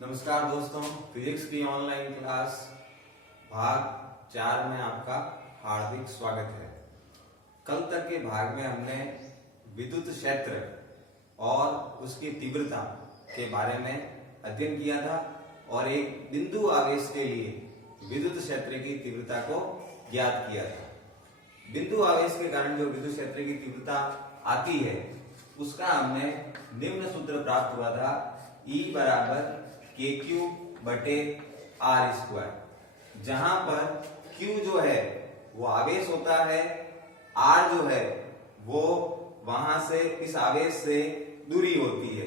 नमस्कार दोस्तों, फिजिक्स की ऑनलाइन क्लास भाग 4 में आपका हार्दिक स्वागत है। कल तक के भाग में हमने विद्युत क्षेत्र और उसकी तीव्रता के बारे में अध्ययन किया था और एक बिंदु आवेश के लिए विद्युत क्षेत्र की तीव्रता को ज्ञात किया था। बिंदु आवेश के कारण जो विद्युत क्षेत्र की तीव्रता आती है उसका हमने निम्न सूत्र प्राप्त हुआ था, E बराबर KQ/R², जहां पर Q जो है वो आवेश होता है, R जो है वो वहां से इस आवेश से दूरी होती है।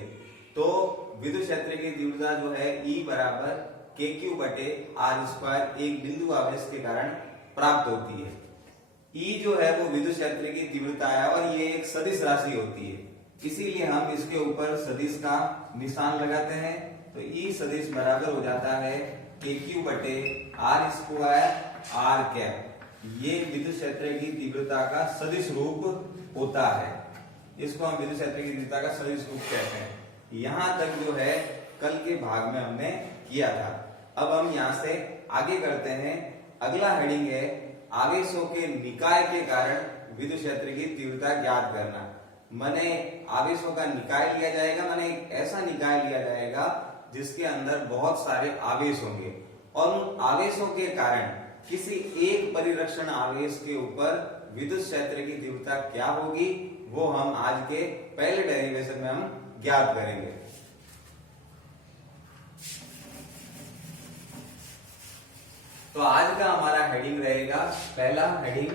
तो विद्युत क्षेत्र की तीव्रता जो है E बराबर KQ/R² एक बिंदु आवेश के कारण प्राप्त होती है। E जो है वो विद्युत क्षेत्र की तीव्रता है और ये एक सदिश राशि होती है, इसीलिए हम इसके ऊपर सदिश का निशान लगाते हैं। तो E सदिश बराबर हो जाता है KQ/R²। ये विद्युत क्षेत्र की तीव्रता का सदिश रूप होता है, इसको हम विद्युत क्षेत्र की तीव्रता का सदिश रूप कहते हैं। यहां तक जो है कल के भाग में हमने किया था। अब हम यहां से आगे करते हैं। अगला हेडिंग है आवेशों के निकाय के कारण विद्युत क्षेत्र की तीव्रता ज्ञात करना। माने आवेशों का निकाय लिया जाएगा, माने एक ऐसा निकाय लिया जाएगा जिसके अंदर बहुत सारे आवेश होंगे और उन आवेशों के कारण किसी एक परिरक्षण आवेश के ऊपर विद्युत क्षेत्र की तीव्रता क्या होगी वो हम आज के पहले डेरिवेशन में हम ज्ञात करेंगे। तो आज का हमारा हेडिंग रहेगा, पहला हेडिंग,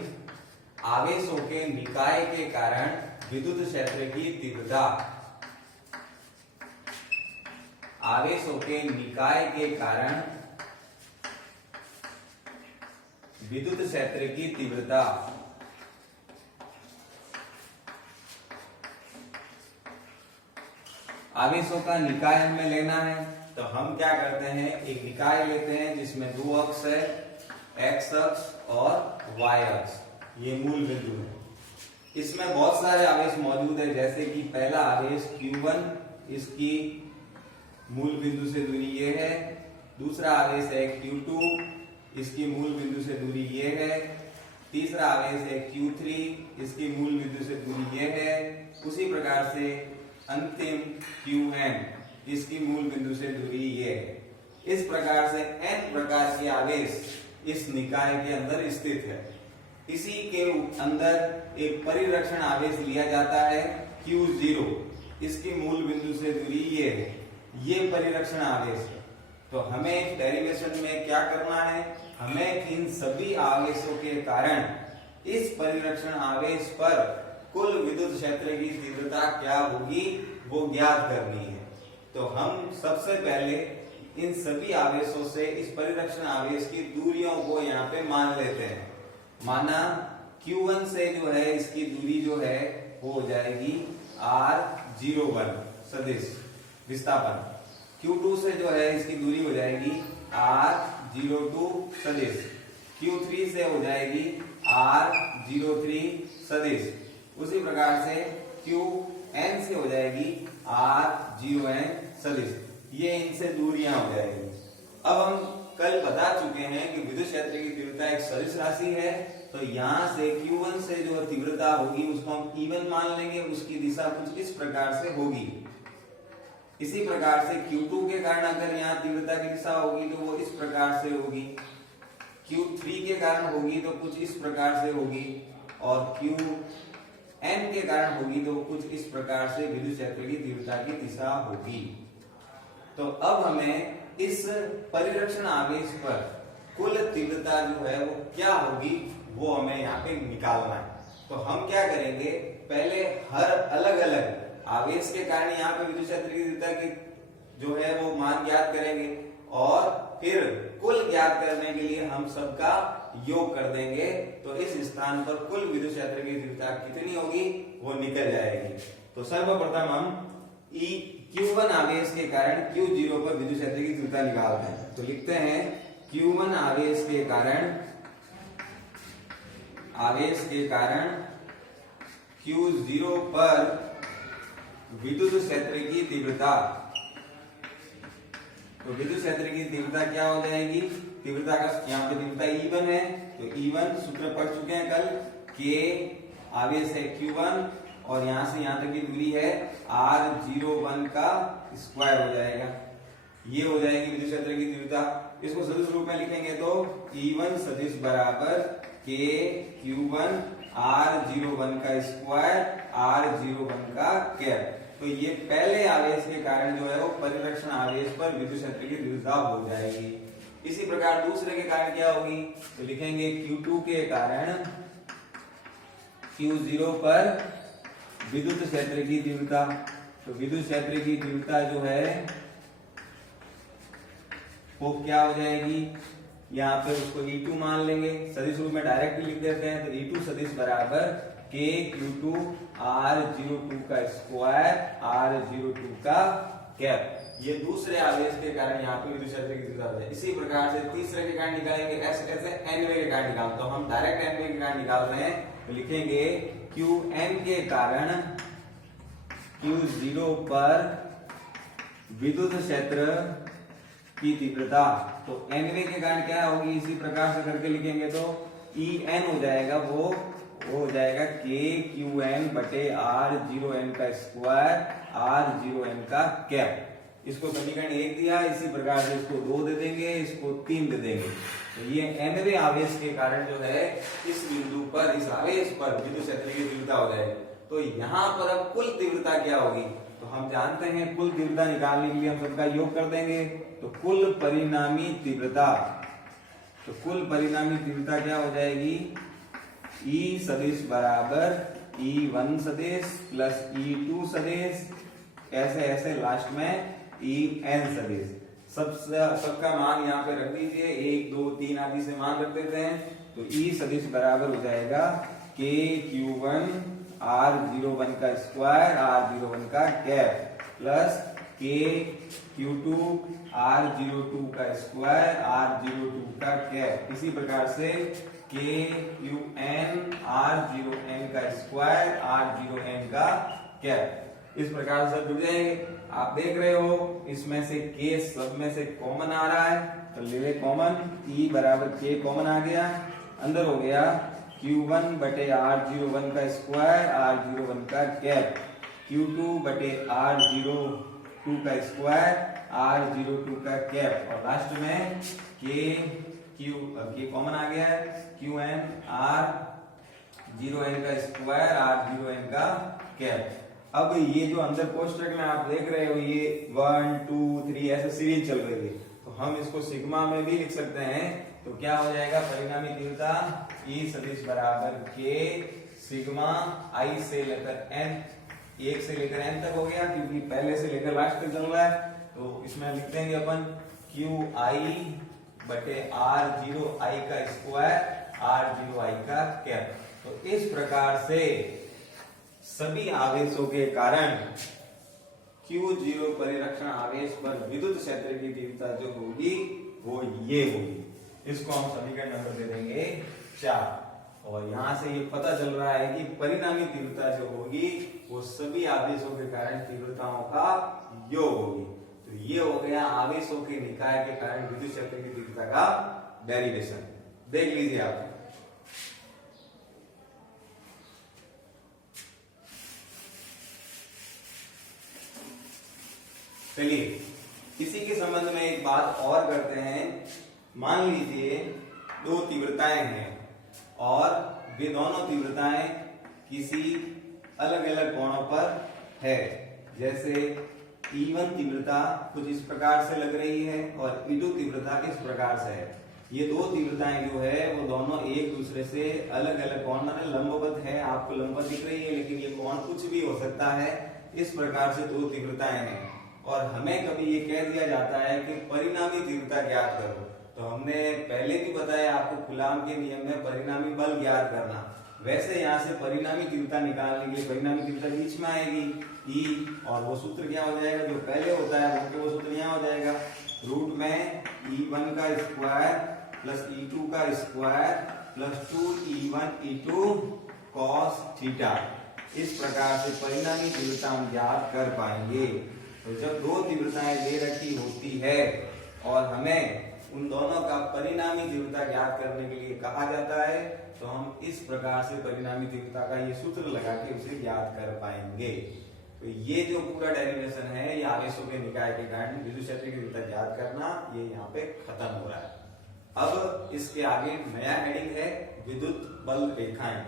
आवेशों के निकाय के कारण विद्युत क्षेत्र की तीव्रता। आवेशों के निकाय के कारण विद्युत क्षेत्र की तीव्रता। आवेशों का निकाय हमें लेना है तो हम क्या करते हैं, एक निकाय लेते हैं जिसमें दो अक्ष है, एक्स अक्ष और वाई अक्ष, ये मूल बिंदु है। इसमें बहुत सारे आवेश मौजूद है, जैसे कि पहला आवेश Q1, इसकी मूल बिंदु से दूरी ये है। दूसरा आवेश है Q2, इसकी मूल बिंदु से दूरी ये है। तीसरा आवेश है Q3, इसकी मूल बिंदु से दूरी ये है। उसी प्रकार से अंतिम Qn, इसकी मूल बिंदु से दूरी ये है। इस प्रकार से n प्रकार के आवेश इस निकाय के अंदर स्थित है। इसी के अंदर एक परिरक्षण आवेश लिया जाता है Q0, इसकी मूल बिंदु से दूरी ये है, ये परिरक्षण आवेश है। तो हमें डेरिवेशन में क्या करना है, हमें इन सभी आवेशों के कारण इस परिरक्षण आवेश पर कुल विद्युत क्षेत्र की तीव्रता क्या होगी वो ज्ञात करनी है। तो हम सबसे पहले इन सभी आवेशों से इस परिरक्षण आवेश की दूरियों को यहाँ पे मान लेते हैं। माना Q1 से जो है इसकी दूरी जो है वो हो जाएगी R01 सदिश विस्थापन। Q2 से जो है इसकी दूरी हो जाएगी R02 सदिश। Q3 से हो जाएगी R03 सदिश। उसी प्रकार से Qn से हो जाएगी R0n सदिश। ये इनसे दूरियां हो जाएगी। अब हम कल बता चुके हैं कि विद्युत क्षेत्र की तीव्रता एक सदिश राशि है, तो यहां से Q1 से जो तीव्रता होगी उसको हम E1 मान लेंगे, उसकी दिशा कुछ इस प्रकार से होगी। इसी प्रकार से Q2 के कारण अगर यहाँ तीव्रता की दिशा होगी तो वो इस प्रकार से होगी। Q3 के कारण होगी तो कुछ इस प्रकार से होगी और Qn के कारण होगी तो कुछ इस प्रकार से विद्युत क्षेत्र की तीव्रता की दिशा होगी। तो अब हमें इस परिरक्षण आवेश पर कुल तीव्रता जो है वो क्या होगी वो हमें यहाँ पे निकालना है। तो हम क्या करेंगे, पहले हर अलग अलग आवेश के कारण यहाँ पे विद्युत क्षेत्र की तीव्रता की जो है वो मान ज्ञात करेंगे और फिर कुल ज्ञात करने के लिए हम सबका योग कर देंगे। तो इस स्थान पर कुल विद्युत क्षेत्र की तीव्रता कितनी होगी वो निकल जाएगी। तो सर्वप्रथम हम Q1 आवेश के कारण Q0 पर विद्युत क्षेत्र की तीव्रता निकालते हैं। तो लिखते हैं Q1 आवेश के कारण Q0 पर विद्युत क्षेत्र की तीव्रता तो विद्युत क्षेत्र की तीव्रता क्या हो जाएगी, तीव्रता का यहाँ पे तीव्रता E1 है, तो E1 सूत्र पढ़ चुके हैं कल, K आवेश है Q1 और यहाँ से यहाँ तक की दूरी है R01 का स्क्वायर हो जाएगा। ये हो जाएगी विद्युत क्षेत्र की तीव्रता। इसको सदिश रूप में लिखेंगे तो E1 सदिश बराबर K Q1 R01 का स्क्वायर R01 का कैप। तो ये पहले आवेश के कारण जो है वो परिरक्षण आवेश पर विद्युत क्षेत्र की तीव्रता हो जाएगी। इसी प्रकार दूसरे के कारण क्या होगी, तो लिखेंगे Q2 के कारण Q0 पर विद्युत क्षेत्र की तीव्रता। तो विद्युत क्षेत्र की तीव्रता जो है वो क्या हो जाएगी, यहाँ पे उसको E2 मान लेंगे, सदिश रूप में डायरेक्ट लिख देते हैं। तो E2 सदिश बराबर K Q2 R02 का स्क्वायर R02 का कैप। ये दूसरे आवेश के कारण यहाँ पे विद्युत क्षेत्र की तीव्रता है। इसी प्रकार से तीसरे के कारण निकालेंगे, ऐसे nवे के कारण निकाल, तो हम डायरेक्ट nवे के कारण निकाल रहे हैं, तो लिखेंगे Qn के कारण Q0 पर विद्युत क्षेत्र की तीव्रता। तो nवे के कारण क्या होगी, इसी प्रकार से करके लिखेंगे तो En हो जाएगा वो हो जाएगा K Qn बटे R0n का स्क्वायर R0n का कैप। इसको समीकरण 1 दिया, इसी प्रकार से इसको 2 दे देंगे, इसको 3 दे देंगे। तो ये nवे आवेश के कारण जो है इस बिंदु पर, इस आवेश पर विद्युत क्षेत्र की तीव्रता हो जाएगी। तो यहाँ पर अब कुल तीव्रता क्या होगी, तो हम जानते हैं कुल तीव्रता निकालने के लिए हम सबका योग कर देंगे। तो कुल परिणामी तीव्रता, तो कुल परिणामी तीव्रता क्या हो जाएगी, E सदिश बराबर E1 सदिश प्लस E2 सदिश ऐसे ऐसे लास्ट में En सदिश, सबका मान यहाँ पे रख दीजिए, 1 2 3 आदि से मान रख देते हैं। तो E सदिश बराबर हो जाएगा K Q1 R01 का स्क्वायर R01 का cap plus K Q2 R02 का स्क्वायर R02 का कैप। इसी प्रकार से K Qn R0n का स्क्वायर R0n का कैप। इस प्रकार से जुड़ जाएंगे। आप देख रहे हो इसमें से K सब में से कॉमन आ रहा है, तो ले ले कॉमन, E बराबर K कॉमन आ गया, अंदर हो गया Q1 बटे R01 का स्क्वायर R01 का कैप, Q2 बटे R02 का स्क्वायर R02 का कैप, और लास्ट में K कॉमन आ गया है, Qn R0n का स्क्वायर R0n का कैप। अब ये जो अंदर कोष्टक में आप देख रहे हो ये 1 2 3 ऐसे सीरीज चल रही है, तो हम इसको सिग्मा में भी लिख सकते हैं। तो क्या हो जाएगा, परिणामी तीव्रता E सदिश बराबर K सिग्मा I से लेकर n, 1 से लेकर n तक हो गया क्योंकि पहले से लेकर लास्ट तक चल रहा है। तो इसमें लिख देंगे अपन Qi बटे R0i का स्क्वायर R0i का कैप। तो इस प्रकार से सभी आवेशों के कारण Q0 परिरक्षण आवेश पर विद्युत क्षेत्र की तीव्रता जो होगी वो ये होगी। इसको हम समीकरण नंबर दे देंगे 4। और यहां से ये पता चल रहा है कि परिणामी तीव्रता जो होगी वो सभी आवेशों के कारण तीव्रताओं का योग होगी। तो ये हो गया आवेशों के निकाय के कारण विद्युत क्षेत्र की तीव्रता का डेरिवेशन। देख लीजिए आप। चलिए इसी के संबंध में एक बात और करते हैं। मान लीजिए दो तीव्रताएं हैं और वे दोनों तीव्रताएं किसी अलग अलग कोणों पर है। जैसे E1 तीव्रता कुछ इस प्रकार से लग रही है और E2 तीव्रता इस प्रकार से है। ये दो तीव्रताएं जो है वो दोनों एक दूसरे से अलग अलग कोण में लंबवत है। आपको लंबवत दिख रही है लेकिन ये कोण कुछ भी हो सकता है। इस प्रकार से दो तीव्रताएं हैं और हमें कभी ये कह दिया जाता है कि परिणामी तीव्रता ज्ञात करो। तो हमने पहले भी बताया आपको कूलाम के नियम में परिणामी बल ज्ञात करना। वैसे यहाँ से परिणामी तीव्रता निकालने के लिए परिणामी तीव्रता बीच में आएगी E, और वो सूत्र क्या हो जाएगा जो पहले होता है वो सूत्र यहाँ हो जाएगा रूट में E1 का स्क्वायर प्लस E2 का square plus 2E1 E2 cos theta. इस प्रकार से परिणामी तीव्रता हम ज्ञात कर पाएंगे। तो जब दो तीव्रताएं दे रखी होती है और हमें उन दोनों का परिणामी तीव्रता ज्ञात करने के लिए कहा जाता है, तो हम इस प्रकार से परिणामी तीव्रता का ये सूत्र लगा के उसे ज्ञात कर पाएंगे। तो ये जो पूरा डेरिवेशन है, ये आवेशों के निकाय के कारण विद्युत क्षेत्र की तीव्रता ज्ञात करना, ये यहाँ पे खत्म हो रहा है। अब इसके आगे नया हेडिंग है विद्युत बल रेखाएं।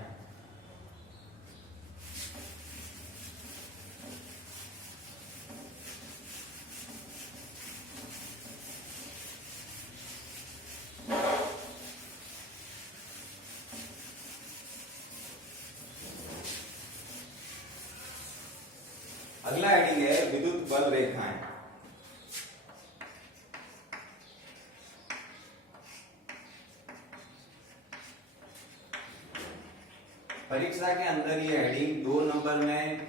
अगला हेडिंग है विद्युत बल रेखाएं। परीक्षा के अंदर ये हेडिंग 2 नंबर में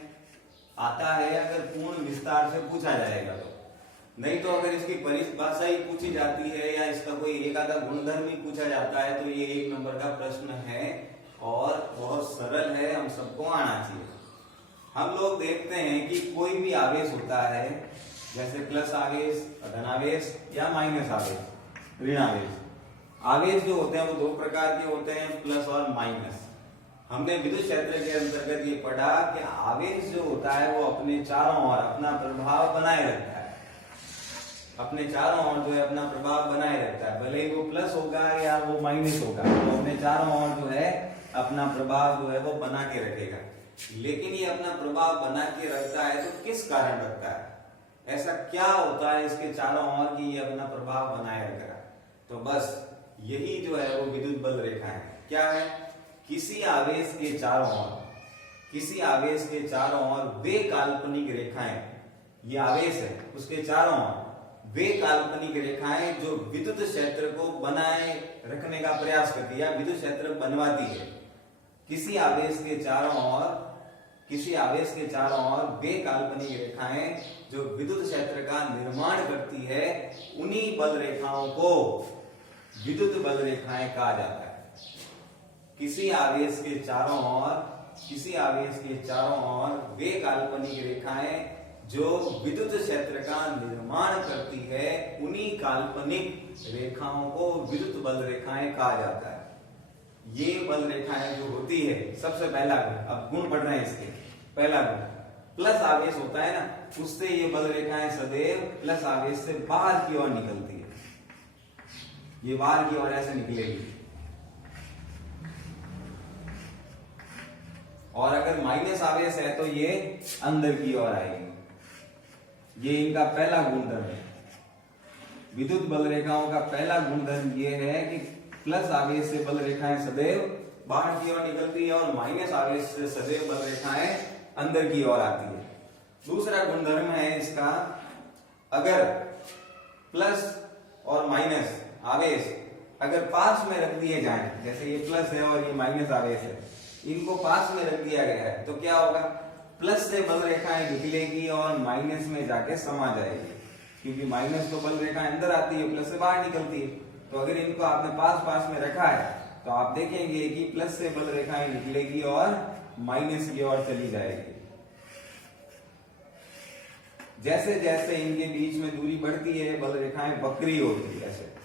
आता है अगर पूर्ण विस्तार से पूछा जाएगा तो, नहीं तो अगर इसकी परिभाषा ही पूछी जाती है या इसका कोई एक आधा गुणधर्म ही पूछा जाता है तो ये 1 नंबर का प्रश्न है और बहुत सरल है, हम सबको आना चाहिए। हम लोग देखते हैं कि कोई भी आवेश होता है, जैसे प्लस आवेश, धनावेश या माइनस आवेश, ऋण आवेश। आवेश जो होते हैं वो 2 प्रकार के होते हैं, प्लस और माइनस। हमने विद्युत क्षेत्र के अंतर्गत ये पढ़ा कि आवेश जो होता है वो अपने चारों ओर अपना प्रभाव बनाए रखता है, अपने चारों ओर जो है अपना प्रभाव बनाए रखता है, भले ही वो प्लस होगा या वो माइनस होगा, तो अपने चारों ओर जो है अपना प्रभाव जो है वो बना के रखेगा। लेकिन ये अपना प्रभाव बना के रखता है तो किस कारण रखता है, ऐसा क्या होता है इसके चारों ओर कि ये अपना प्रभाव बनाए रख रहा है? तो बस यही जो है वो विद्युत बल रेखा है। क्या है? किसी आवेश के चारों ओर, किसी आवेश के चारों ओर वे काल्पनिक रेखाएं, ये आवेश है उसके चारों ओर वे काल्पनिक रेखाएं जो विद्युत क्षेत्र को बनाए रखने का प्रयास करती है या विद्युत क्षेत्र बनवाती है। किसी आवेश के चारों ओर, किसी आवेश के चारों ओर वे काल्पनिक रेखाएं जो विद्युत क्षेत्र का निर्माण करती है, उन्हीं बल रेखाओं को विद्युत बल रेखाएं कहा जाता है। किसी आवेश के चारों ओर, किसी आवेश के चारों ओर वे काल्पनिक रेखाएं जो विद्युत क्षेत्र का निर्माण करती है, उन्हीं काल्पनिक रेखाओं को विद्युत बल रेखाएं कहा जाता है। ये बल रेखाएं जो होती है, सबसे पहला गुण, अब गुण पढ़ रहे हैं इसके। पहला गुण, प्लस आवेश होता है ना, उससे ये बल रेखाएं सदैव प्लस आवेश से बाहर की ओर निकलती है, ये बाहर की ओर ऐसे निकलेगी। और अगर माइनस आवेश है तो ये अंदर की ओर आएगी। ये इनका पहला गुणधर्म है। विद्युत बल रेखाओं का पहला गुणधर्म ये है कि प्लस आवेश से बल रेखाएं सदैव बाहर की ओर निकलती है और माइनस आवेश से सदैव बल रेखाएं अंदर की ओर आती है। दूसरा गुणधर्म है इसका, अगर प्लस और माइनस आवेश अगर पास में रख दिए जाएं, जैसे ये प्लस है और ये माइनस आवेश है, इनको पास में रख दिया गया है, तो क्या होगा? प्लस से बल रेखाएं निकलेगी और माइनस में जाके समा जाएगी, क्योंकि माइनस तो बल रेखाएं अंदर आती है, प्लस से बाहर निकलती है। तो अगर इनको आपने पास पास में रखा है तो आप देखेंगे कि प्लस से बल रेखाएं निकलेगी और माइनस की ओर चली जाएगी। जैसे जैसे इनके बीच में दूरी बढ़ती है, बल रेखाएं वक्री होती है। ऐसे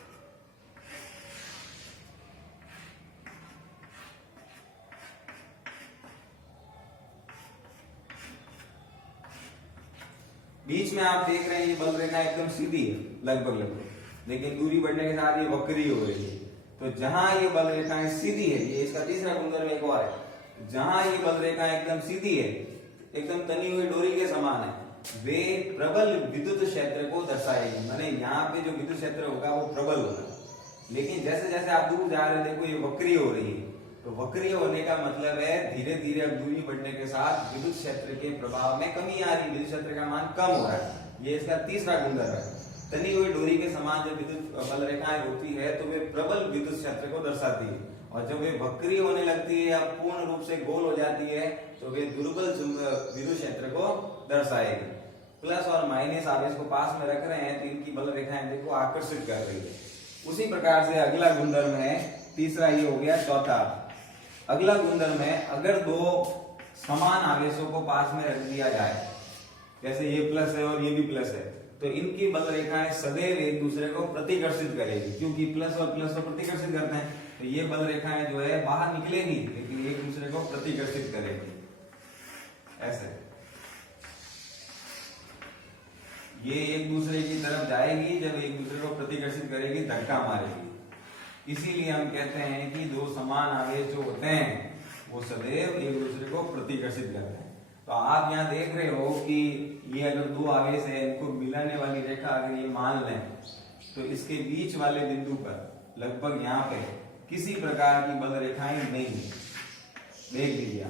बीच में आप देख रहे हैं ये बल रेखा एकदम सीधी है लगभग लगभग, लेकिन दूरी बढ़ने के साथ ये वक्री हो रही है। तो जहां ये बल रेखाएं सीधी है, ये इसका तीसरा गुणधर्म एक और है, जहां ये बल रेखाएं एकदम सीधी है, एकदम तनी हुई डोरी के समान है, वे प्रबल विद्युत क्षेत्र को दर्शाएगी। माने यहाँ पे जो विद्युत क्षेत्र होगा वो प्रबल होगा। लेकिन जैसे जैसे आप दूर जा रहे हैं, देखो ये वक्री हो रही है। तो वक्री होने का मतलब है धीरे धीरे अब दूरी बढ़ने के साथ विद्युत क्षेत्र के प्रभाव में कमी आ रही है, विद्युत क्षेत्र का मान कम हो रहा है। ये इसका तीसरा गुणधर्म है। तनी हुई डोरी के समान जब विद्युत बल रेखाएं होती है तो वे प्रबल विद्युत क्षेत्र को दर्शाती है, और जब वे वक्री होने लगती है या पूर्ण रूप से गोल हो जाती है तो वे दुर्बल विद्युत क्षेत्र को दर्शाएगी। प्लस और माइनस आवेश को पास में रख रहे हैं तो इनकी बल रेखाएं देखो आकर्षित कर रही है। उसी प्रकार से अगला गुणधर्म है, तीसरा ये हो गया। चौथा अगला गुणधर्म है, अगर दो समान आवेशों को पास में रख दिया जाए, जैसे ये प्लस है और ये भी प्लस है, तो इनकी बल रेखाएं सदैव एक दूसरे को प्रतिकर्षित करेगी, क्योंकि प्लस और प्लस को प्रतिकर्षित करते हैं। तो ये बल रेखाएं जो है बाहर निकलेगी लेकिन एक दूसरे को प्रतिकर्षित करेगी, ऐसे ये एक दूसरे की तरफ जाएगी, जब एक दूसरे को प्रतिकर्षित करेगी धक्का मारेगी। इसीलिए हम कहते हैं कि दो समान आवेश जो होते हैं वो सदैव एक दूसरे को प्रतिकर्षित करते हैं। तो आप यहाँ देख रहे हो कि ये अगर दो आवेश है, इनको मिलाने वाली रेखा अगर ये मान लें तो इसके बीच वाले बिंदु पर लगभग यहाँ पे किसी प्रकार की बल रेखाएं नहीं है। देख लीजिए,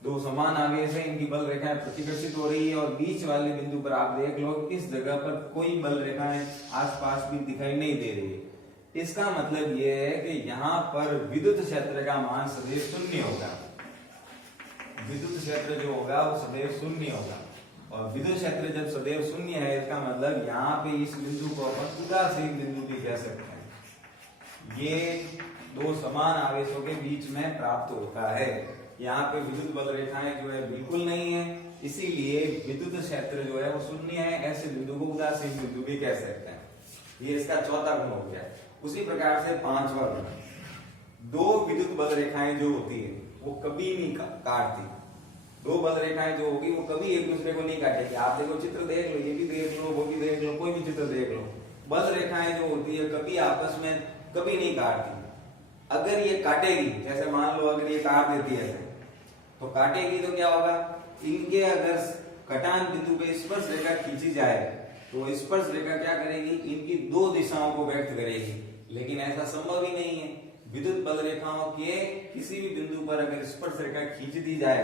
दो समान आवेश है, इनकी बल रेखाएं प्रतिकर्षित हो रही है और बीच वाले बिंदु पर आप देख लो इस जगह पर कोई बल रेखाएं आसपास भी दिखाई नहीं दे रही है। इसका मतलब ये है कि यहाँ पर विद्युत क्षेत्र का मान सदैव शून्य होगा। विद्युत क्षेत्र जो होगा वो सदैव शून्य होगा, और विद्युत क्षेत्र जब सदैव शून्य है इसका मतलब यहाँ पे इस बिंदु को अपन उदासीन बिंदु भी कह सकते हैं। ये दो समान आवेशों के बीच में प्राप्त होता है। यहाँ पे विद्युत बल रेखाएं जो है बिल्कुल नहीं है, इसीलिए विद्युत क्षेत्र जो है वो शून्य है। ऐसे बिंदु को उदासीन बिंदु भी कह सकते हैं। ये इसका चौथा गुण हो गया। उसी प्रकार से पांचवा गुण, दो विद्युत बल रेखाएं जो होती है वो कभी नहीं काटती। दो बल रेखाएं जो होगी वो कभी एक दूसरे को नहीं काटेगी। आप देखो, चित्र देख लो, ये भी देख लो, वो भी देख लो, कोई भी चित्र देख लो, बल रेखाएं जो होती है कभी आपस में कभी नहीं काटती। अगर ये काटेगी, जैसे मान लो अगर ये काट देती है तो काटेगी तो क्या होगा, इनके अगर कटान बिंदु पे स्पर्श रेखा खींची जाए तो स्पर्श रेखा क्या करेगी, इनकी दो दिशाओं को व्यक्त करेगी। लेकिन ऐसा संभव ही नहीं है। विद्युत बल रेखाओं के किसी भी बिंदु पर अगर स्पर्श रेखा खींच दी जाए,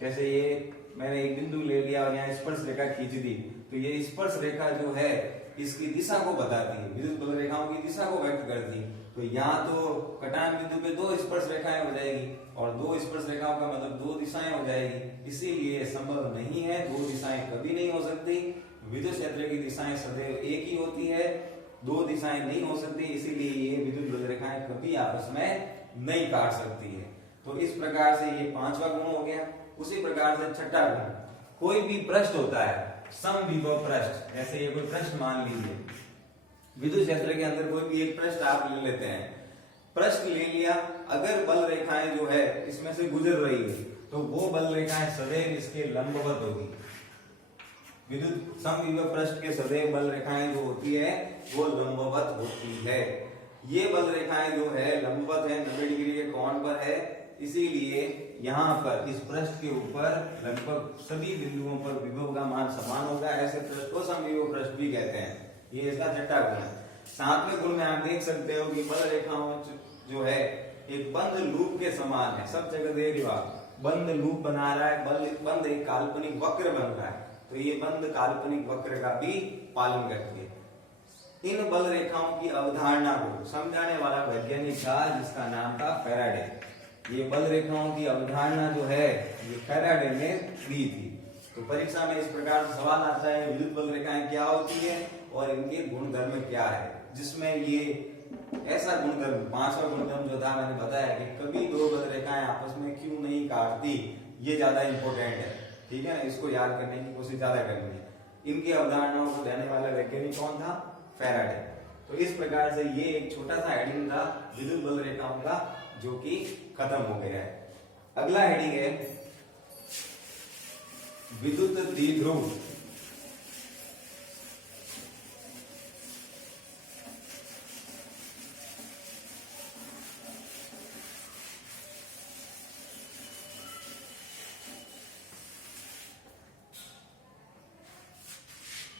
जैसे ये मैंने एक बिंदु ले लिया और यहाँ स्पर्श रेखा खींच दी, तो ये स्पर्श रेखा जो है इसकी दिशा को बताती है, विद्युत बल रेखाओं की दिशा को व्यक्त करती है। तो यहाँ तो कटान बिंदु पे दो स्पर्श रेखाएं हो जाएगी, और दो स्पर्श रेखाओं का मतलब दो दिशाएं हो जाएगी। इसीलिए संभव नहीं है, दो दिशाएं कभी नहीं हो सकती। विद्युत क्षेत्र की दिशाएं सदैव एक ही होती है, दो दिशाएं नहीं हो सकती। इसीलिए ये विद्युत बल रेखाएं कभी आपस में नहीं काट सकती है। तो इस प्रकार से ये पांचवा गुण हो गया। उसी प्रकार से छठा गुण, कोई भी पृष्ठ होता है समविभव पृष्ठ, जैसे ये कोई पृष्ठ मान लीजिए, विद्युत क्षेत्र के अंदर कोई भी एक पृष्ठ आप ले लेते हैं, पृष्ठ ले लिया, अगर बल रेखाएं जो है इसमें से गुजर रही है तो वो बल रेखाएं सदैव इसके लंबवत होगी। विद्युत समविभव पृष्ठ के सदैव बल रेखाएं जो होती है वो लंबवत होती है। ये बल रेखाएं जो है लंबवत है, 90 डिग्री के कोण पर है, इसीलिए यहाँ पर इस पृष्ठ के ऊपर लगभग सभी बिंदुओं पर विभव का मान समान होगा। ऐसे पृष्ठ को समविभव पृष्ठ भी कहते हैं। ये इसका छठा गुण है। सातवें गुण में आप देख सकते हो कि बल रेखाओं जो है एक बंद लूप के समान है। सब जगह देख लो आप, बंद लूप बना रहा है, बंद एक काल्पनिक वक्र बन रहा है, तो ये बंद काल्पनिक वक्र का भी पालन करती है। इन बल रेखाओं की अवधारणा को समझाने वाला वैज्ञानिक था जिसका नाम था फैराडे। ये बल रेखाओं की अवधारणा जो है ये फैराडे ने दी थी। तो परीक्षा में इस प्रकार से सवाल आता है, विद्युत बल रेखाएं क्या होती है और इनके गुणधर्म क्या है, जिसमें ये ऐसा गुणधर्म, पांचवा गुणधर्म जो था मैंने बताया कि कभी दो बल रेखाएं आपस में क्यों नहीं काटती, ये ज्यादा इंपॉर्टेंट है। ठीक है, इसको याद करने की कोशिश ज्यादा करनी है। इनकी अवधारणाओं को देने वाला वैज्ञानिक कौन था? फैराडे। तो इस प्रकार से ये एक छोटा सा हेडिंग था विद्युत बल रेखाओं का, जो कि खत्म हो गया है। अगला हेडिंग है विद्युत द्विध्रुव।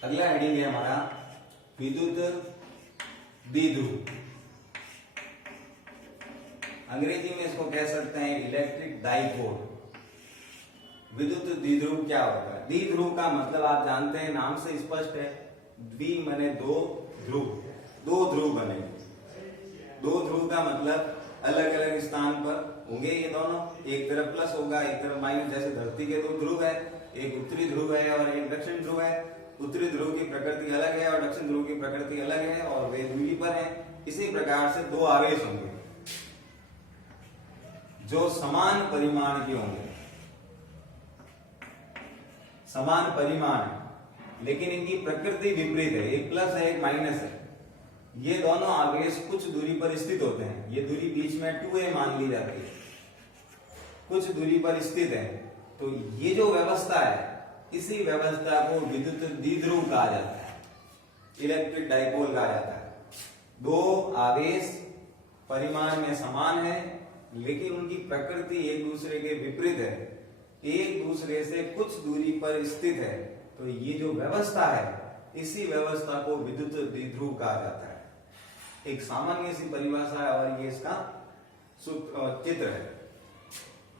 अगला हेडिंग है हमारा विद्युत द्विध्रुव। अंग्रेजी में इसको कह सकते हैं इलेक्ट्रिक डाइपोल। विद्युत द्विध्रुव क्या होता है? द्विध्रुव का मतलब आप जानते हैं, नाम से स्पष्ट है, द्वि माने दो, ध्रुव, दो ध्रुव बनेंगे। दो ध्रुव का मतलब अलग अलग स्थान पर होंगे ये दोनों, एक तरफ प्लस होगा एक तरफ माइनस। जैसे धरती के दो ध्रुव है, एक उत्तरी ध्रुव है और एक दक्षिण ध्रुव है। उत्तरी ध्रुव की प्रकृति अलग है और दक्षिण ध्रुव की प्रकृति अलग है और वे दूरी पर हैं। इसी प्रकार से दो आवेश होंगे जो समान परिमाण के होंगे, समान परिमाण लेकिन इनकी प्रकृति विपरीत है, एक प्लस है एक माइनस है। ये दोनों आवेश कुछ दूरी पर स्थित होते हैं, ये दूरी बीच में 2a मान ली जाती है, कुछ दूरी पर स्थित है। तो ये जो व्यवस्था है, इसी व्यवस्था को विद्युत द्विध्रुव कहा जाता है, इलेक्ट्रिक डाइपोल कहा जाता है। दो आवेश परिमाण में समान है, लेकिन उनकी प्रकृति एक दूसरे के विपरीत है, एक दूसरे से कुछ दूरी पर स्थित है। तो ये जो व्यवस्था है, इसी व्यवस्था को विद्युत द्विध्रुव कहा जाता है। एक सामान्य सी परिभाषा है और ये इसका चित्र है।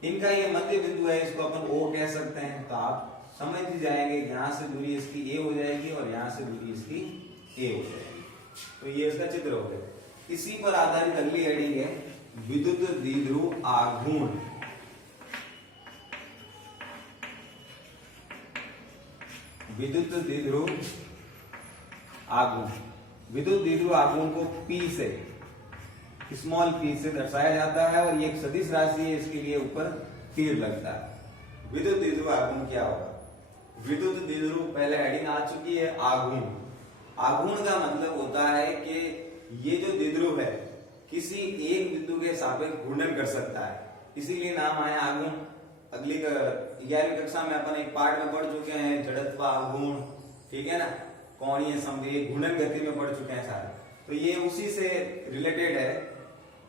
इनका ये मध्य बिंदु है, इसको अपन O कह सकते हैं। तो आप समझ ही जाएंगे, यहां से दूरी इसकी A हो जाएगी और यहां से दूरी इसकी A हो जाएगी। तो ये इसका चित्र हो गया। इसी पर आधारित अगली हेडिंग है विद्युत द्विध्रुव आघूर्ण। विद्युत द्विध्रुव आघूर्ण, विद्युत द्विध्रुव आघूर्ण को P से, स्मॉल p से दर्शाया जाता है और ये एक सदिश राशि है, इसके लिए ऊपर तीर लगता है। विद्युत द्विध्रुव आघूर्ण क्या होगा? विद्युत द्विध्रुव पहले हेडिंग आ चुकी है, आघूर्ण। आघूर्ण का मतलब होता है कि ये जो द्विध्रुव है किसी एक बिंदु के सापेक्ष घूर्णन कर सकता है, इसीलिए नाम आया आघूर्ण। अगली 11वीं कक्षा में अपन एक पार्ट में पढ़ चुके हैं जड़त्व आघूर्ण, ठीक है ना, कोणीय संवेग, घूर्णन गति में पढ़ चुके हैं सारे। तो ये उसी से रिलेटेड है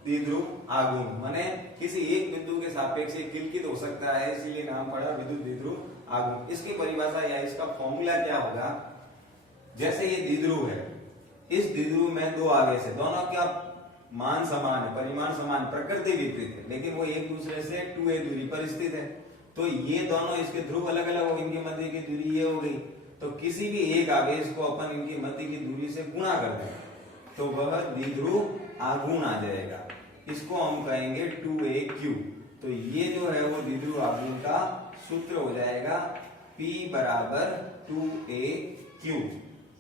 द्विध्रुव आघूर्ण, माने किसी एक बिंदु के सापेक्ष किलकित हो सकता है, इसीलिए नाम पड़ा विद्युत द्विध्रुव आघूर्ण। इसकी परिभाषा या इसका फॉर्मूला क्या होगा? जैसे ये द्विध्रुव है, इस द्विध्रुव में दो आवेश है, दोनों का मान समान है, परिमाण समान, प्रकृति विपरीत है, लेकिन वो एक दूसरे से 2a दूरी पर स्थित है। तो ये दोनों, इसके ध्रुव अलग अलग हो, इनके मध्य की दूरी ये हो गई। तो किसी भी एक आवेश को अपन इनकी मध्य की दूरी से गुणा कर दें तो वह द्विध्रुव आघूर्ण आ जाएगा। इसको हम कहेंगे 2aq। तो ये जो है वो द्विध्रुव आघूर्ण का सूत्र हो जाएगा, P बराबर 2aq।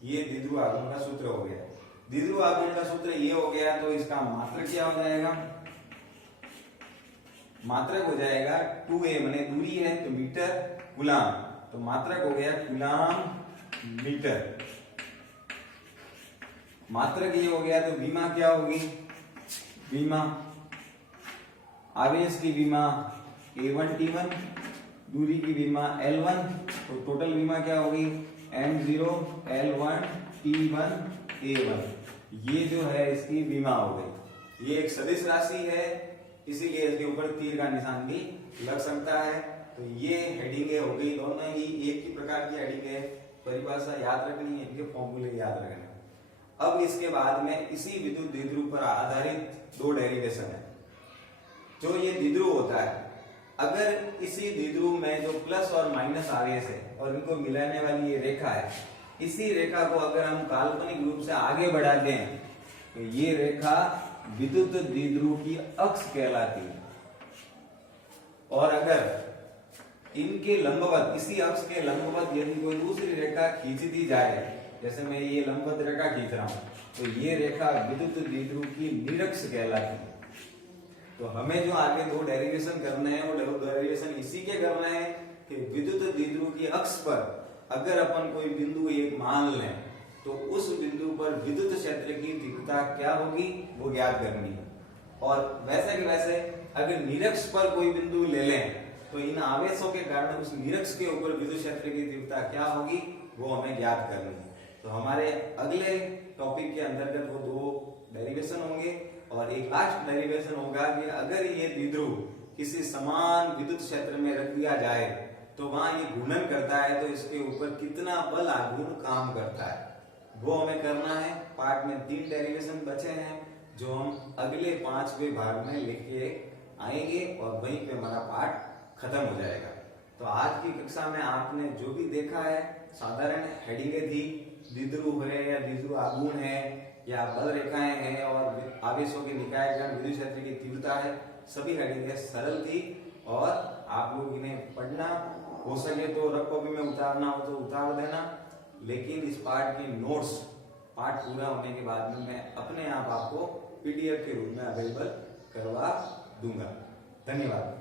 ये द्विध्रुव आघूर्ण का सूत्र हो गया। द्विध्रुव आघूर्ण का सूत्र ये हो गया, तो इसका मात्रक क्या हो जाएगा? मात्रक हो जाएगा 2a, माने दूरी है तो मीटर कूलाम, तो मात्रक हो गया कूलाम मीटर। मात्रक ये हो गया, तो विमा क्या होगी? विमा, आवेश की विमा A1 T1, दूरी की विमा L1, तो टोटल विमा क्या होगी? M0 L1 T1 A1। ये जो है इसकी विमा हो गई। ये एक सदिश राशि है, इसीलिए इसके ऊपर तीर का निशान भी लग सकता है। तो ये हेडिंग हो गई, दोनों ही एक ही प्रकार की हेडिंग है। परिभाषा याद रखनी है, इनके फॉर्मूले याद रखने। अब इसके बाद में इसी विद्युत द्विध्रुव पर आधारित दो डेरिवेशन है। जो ये द्विध्रुव होता है, अगर इसी द्विध्रुव में जो प्लस और माइनस आवेश है और इनको मिलाने वाली ये रेखा है, इसी रेखा को अगर हम काल्पनिक रूप से आगे बढ़ा दें तो ये रेखा विद्युत द्विध्रुव की अक्ष कहलाती है। और अगर इनके लंबवत, इसी अक्ष के लंबवत यदि कोई दूसरी रेखा खींच दी जाए, जैसे मैं ये लंबवत रेखा खींच रहा हूं, तो ये रेखा विद्युत द्विध्रुव की निरक्ष कहलाती है। तो हमें जो आगे दो डेरिवेशन करने हैं, वो डेरिवेशन इसी के करना है कि विद्युत द्विध्रुव की अक्ष पर अगर अपन कोई बिंदु एक मान लें तो उस बिंदु पर विद्युत क्षेत्र की तीव्रता क्या होगी वो ज्ञात करनी है। और वैसे के वैसे अगर निरक्ष पर कोई बिंदु ले लें तो इन आवेशों के कारण उस निरक्ष के ऊपर विद्युत क्षेत्र की तीव्रता क्या होगी वो हमें ज्ञात करनी है। तो हमारे अगले टॉपिक के अंतर्गत वो दो डेरिवेशन होंगे और एक लास्ट डेरिवेशन होगा कि अगर ये द्विध्रुव किसी समान विद्युत क्षेत्र में रख दिया जाए तो वहां ये घूर्णन करता है, तो इसके ऊपर कितना बल आघूर्ण काम करता है वो हमें करना है। पार्ट में 3 डेरिवेशन बचे हैं जो हम अगले 5वें भाग में लेके आएंगे और वहीं पे हमारा पार्ट खत्म हो जाएगा। तो आज की कक्षा में आपने जो भी देखा है, साधारण हेडिंगें थी, द्विध्रुव है या द्विध्रुव आघूर्ण है या बल रेखाएं हैं और आवेशों के निकाय गण विद्युत क्षेत्र की तीव्रता है, सभी हेडिंगें सरल थी और आप लोग इन्हें पढ़ना, हो सके तो रफ कॉपी में उतारना हो तो उतार देना। लेकिन इस पार्ट की नोट्स पार्ट पूरा होने के बाद में मैं अपने आप आपको PDF के रूप में अवेलेबल करवा दूंगा। धन्यवाद।